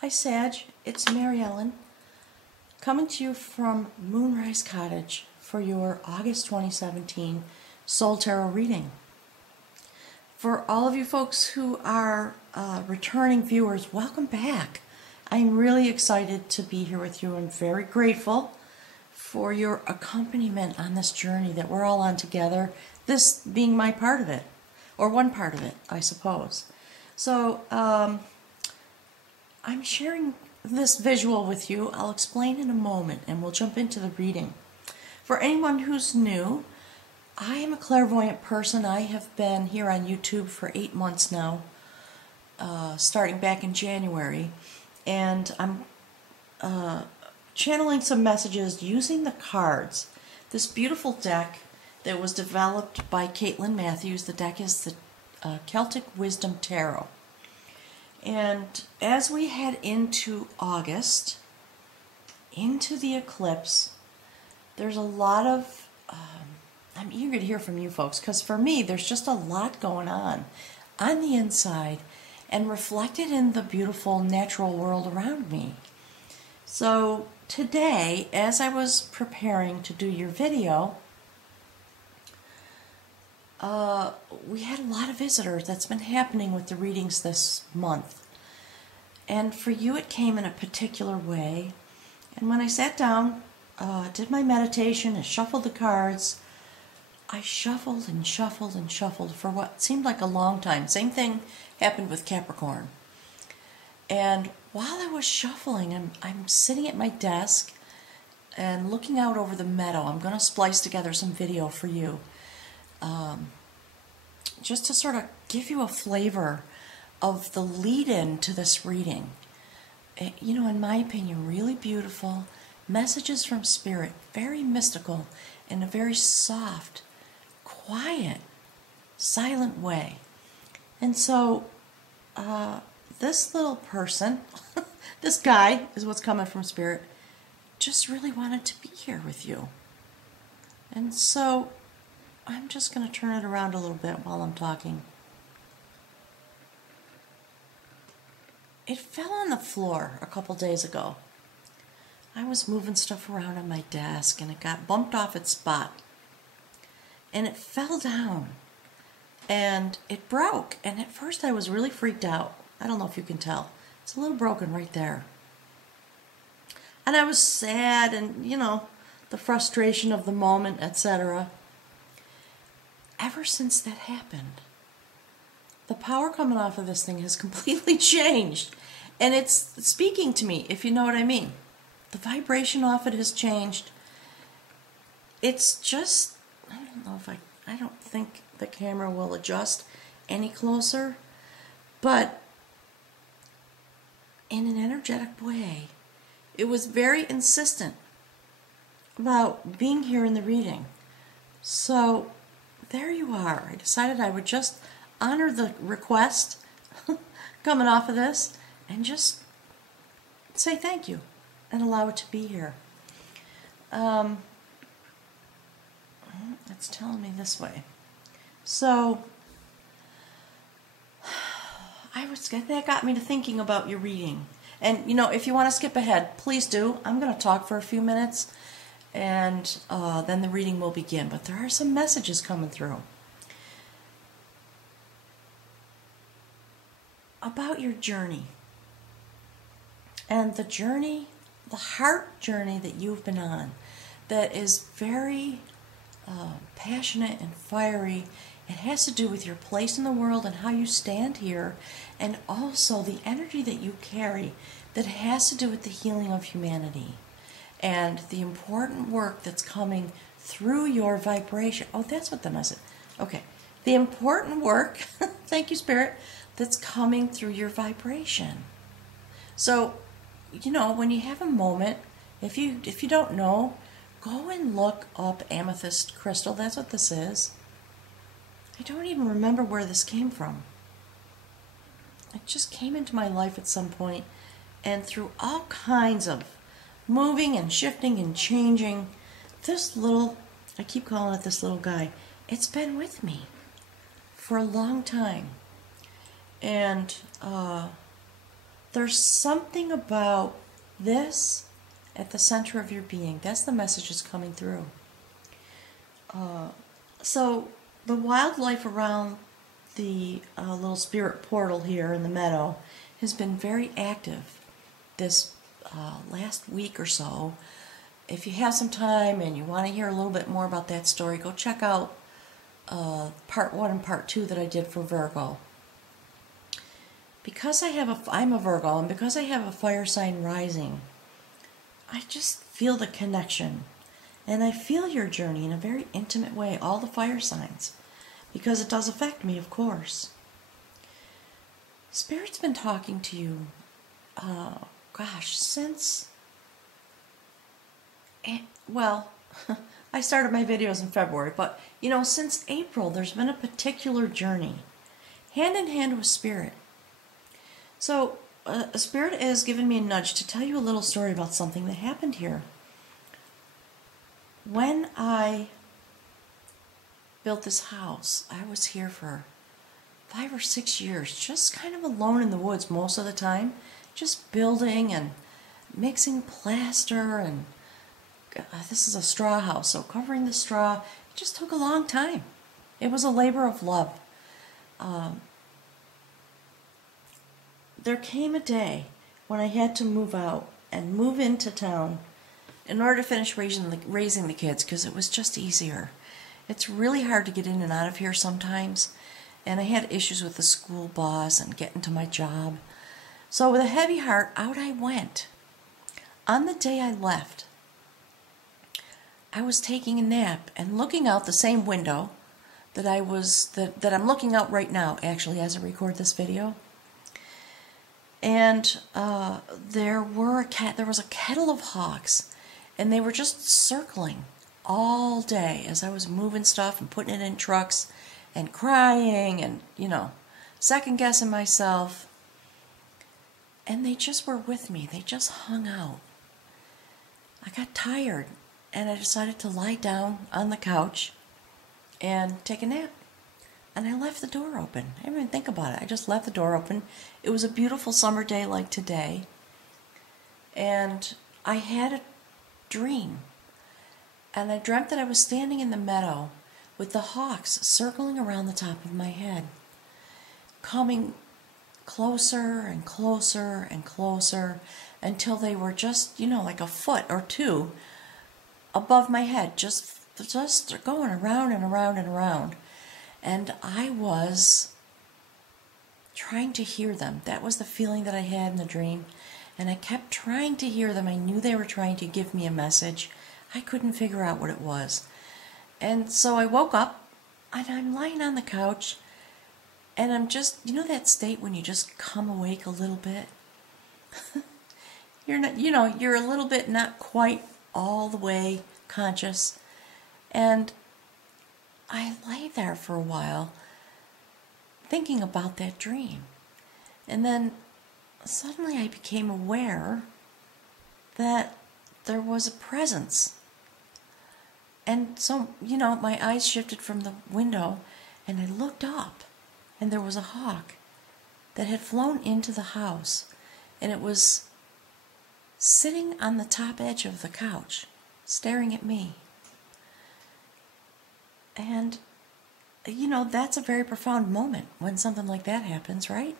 Hi Sag, it's Mary Ellen coming to you from Rise Cottage for your August 2017 Soul Tarot reading. For all of you folks who are returning viewers, welcome back. I'm really excited to be here with you and very grateful for your accompaniment on this journey that we're all on together, this being my part of it, or one part of it, I suppose. So, I'm sharing this visual with you. I'll explain in a moment and we'll jump into the reading. For anyone who's new, I am a clairvoyant person. I have been here on YouTube for 8 months now, starting back in January, and I'm channeling some messages using the cards. This beautiful deck that was developed by Caitlin Matthews. The deck is the Celtic Wisdom Tarot. And as we head into August, into the eclipse, there's a lot of, I'm eager to hear from you folks, because for me, there's just a lot going on the inside and reflected in the beautiful natural world around me. So today, as I was preparing to do your video, we had a lot of visitors. That's been happening with the readings this month. And for you, it came in a particular way. And when I sat down, did my meditation and shuffled the cards, I shuffled and shuffled and shuffled for what seemed like a long time. Same thing happened with Capricorn. And while I was shuffling, I'm sitting at my desk and looking out over the meadow. I'm going to splice together some video for you. Just to sort of give you a flavor of the lead-in to this reading. You know, in my opinion, really beautiful messages from Spirit, very mystical, in a very soft, quiet, silent way. And so, this little person, this guy is what's coming from Spirit, just really wanted to be here with you. And so, I'm just going to turn it around a little bit while I'm talking. It fell on the floor a couple days ago. I was moving stuff around on my desk and it got bumped off its spot. And it fell down. And it broke. And at first I was really freaked out. I don't know if you can tell. It's a little broken right there. And I was sad and, you know, the frustration of the moment, etc. Ever since that happened, the power coming off of this thing has completely changed. And it's speaking to me, if you know what I mean. The vibration off it has changed. It's just, I don't know if I don't think the camera will adjust any closer, but in an energetic way, it was very insistent about being here in the reading. So, there you are. I decided I would just honor the request coming off of this and just say thank you and allow it to be here. It's telling me this way. So, that got me to thinking about your reading. And, you know, if you want to skip ahead, please do. I'm going to talk for a few minutes. And then the reading will begin. But there are some messages coming through about your journey. And the journey, the heart journey that you've been on, that is very passionate and fiery. It has to do with your place in the world and how you stand here, and also the energy that you carry that has to do with the healing of humanity. And the important work that's coming through your vibration. Oh, that's what the message. Okay. The important work, thank you, Spirit, that's coming through your vibration. So, you know, when you have a moment, if you don't know, go and look up amethyst crystal. That's what this is. I don't even remember where this came from. It just came into my life at some point, and through all kinds of moving and shifting and changing, this little, I keep calling it this little guy, it's been with me for a long time. And there's something about this at the center of your being. That's the message that's coming through. So the wildlife around the little spirit portal here in the meadow has been very active this last week or so. If you have some time and you want to hear a little bit more about that story, go check out part 1 and part 2 that I did for Virgo. Because I'm a Virgo, and because I have a fire sign rising, I just feel the connection. And I feel your journey in a very intimate way, all the fire signs, because it does affect me, of course. Spirit's been talking to you, since, well, I started my videos in February, but, since April, there's been a particular journey, hand in hand with Spirit. So, Spirit has given me a nudge to tell you a little story about something that happened here. When I built this house, I was here for 5 or 6 years, just kind of alone in the woods most of the time, just building and mixing plaster, and this is a straw house, so covering the straw, it just took a long time. It was a labor of love. There came a day when I had to move out and move into town in order to finish raising the kids, because it was just easier. It's really hard to get in and out of here sometimes, and I had issues with the school bus and getting to my job. So with a heavy heart, out I went. On the day I left, I was taking a nap and looking out the same window that I'm looking out right now, actually, as I record this video. And there was a kettle of hawks, and they were just circling all day as I was moving stuff and putting it in trucks and crying and, second guessing myself. And they just were with me. They just hung out. I got tired, and I decided to lie down on the couch and take a nap. And I left the door open. I didn't even think about it. I just left the door open. It was a beautiful summer day like today. And I had a dream. And I dreamt that I was standing in the meadow with the hawks circling around the top of my head, coming closer and closer and closer until they were just, like a foot or two above my head, just going around and around and around. And I was trying to hear them. That was the feeling that I had in the dream. And I kept trying to hear them. I knew they were trying to give me a message. I couldn't figure out what it was. And so I woke up, and I'm lying on the couch, and I'm just, that state when you just come awake a little bit? You're not, you're a little bit not quite all the way conscious. And I lay there for a while thinking about that dream. And then suddenly I became aware that there was a presence. And so, my eyes shifted from the window, and I looked up, and there was a hawk that had flown into the house, and it was sitting on the top edge of the couch, staring at me. And, that's a very profound moment when something like that happens, right?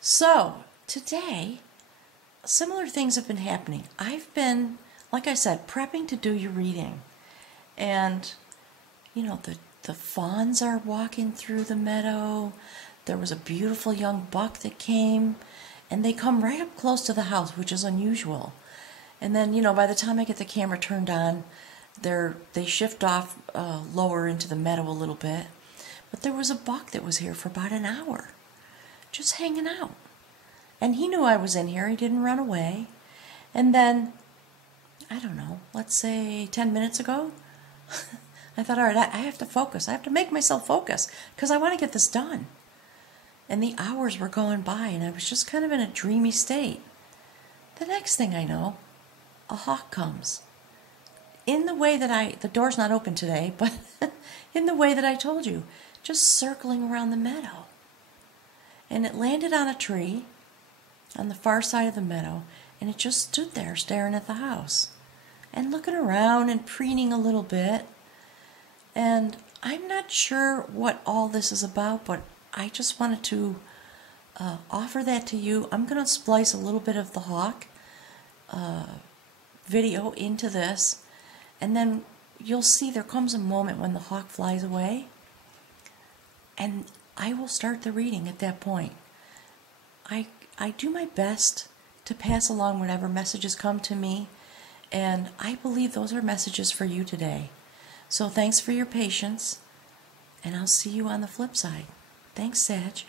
So, today, similar things have been happening. I've been, like I said, prepping to do your reading. And, the fawns are walking through the meadow. There was a beautiful young buck that came. And they come right up close to the house, which is unusual. And then, by the time I get the camera turned on, they shift off lower into the meadow a little bit. But there was a buck that was here for about an hour, just hanging out. And he knew I was in here. He didn't run away. And then, I don't know, let's say 10 minutes ago, I thought, all right, I have to focus. I have to make myself focus because I want to get this done. And the hours were going by, and I was just kind of in a dreamy state. The next thing I know, a hawk comes. In the way that the door's not open today, but in the way that I told you, just circling around the meadow. And it landed on a tree, on the far side of the meadow, and it just stood there staring at the house and looking around and preening a little bit. And I'm not sure what all this is about, but I just wanted to offer that to you. I'm going to splice a little bit of the hawk video into this, and then you'll see there comes a moment when the hawk flies away, and I will start the reading at that point. I do my best to pass along whatever messages come to me, and I believe those are messages for you today. So thanks for your patience, and I'll see you on the flip side. Thanks, Sag.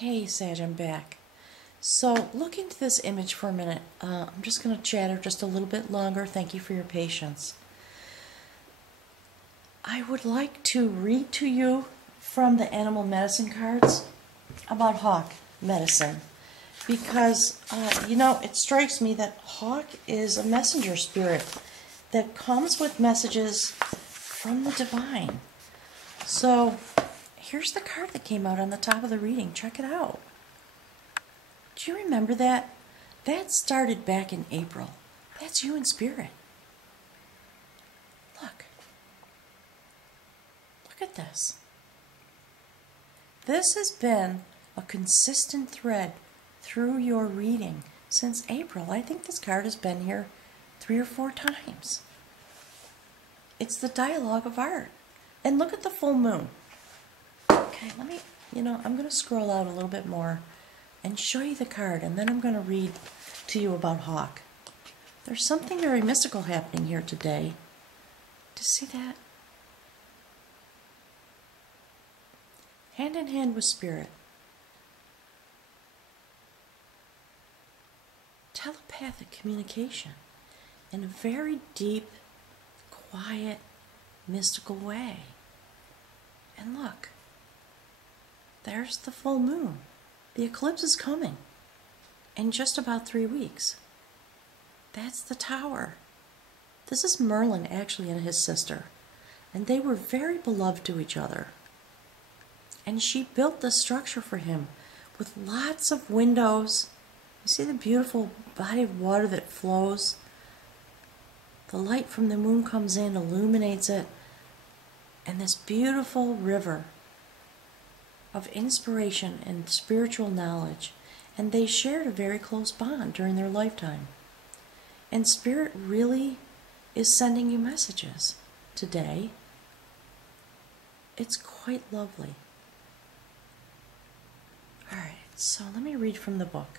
Hey, Sag, I'm back. So, look into this image for a minute. I'm just going to chatter just a little bit longer. Thank you for your patience. I would like to read to you from the animal medicine cards about hawk medicine. Because, it strikes me that hawk is a messenger spirit that comes with messages from the divine. So, here's the card that came out on the top of the reading. Check it out. Do you remember that? That started back in April. That's you in spirit. Look. Look at this. This has been a consistent thread through your reading since April. I think this card has been here 3 or 4 times. It's the dialogue of art. And look at the full moon. Okay, I'm going to scroll out a little bit more and show you the card, and then I'm going to read to you about hawk. There's something very mystical happening here today. Do you see that? Hand in hand with spirit. Telepathic communication in a very deep, quiet, mystical way. And look, there's the full moon. The eclipse is coming in just about 3 weeks. That's the tower. This is Merlin actually and his sister, and they were very beloved to each other. And she built this structure for him with lots of windows. You see the beautiful body of water that flows? The light from the moon comes in, illuminates it, and this beautiful river of inspiration and spiritual knowledge. And they shared a very close bond during their lifetime. And Spirit really is sending you messages today. It's quite lovely. Alright, so let me read from the book.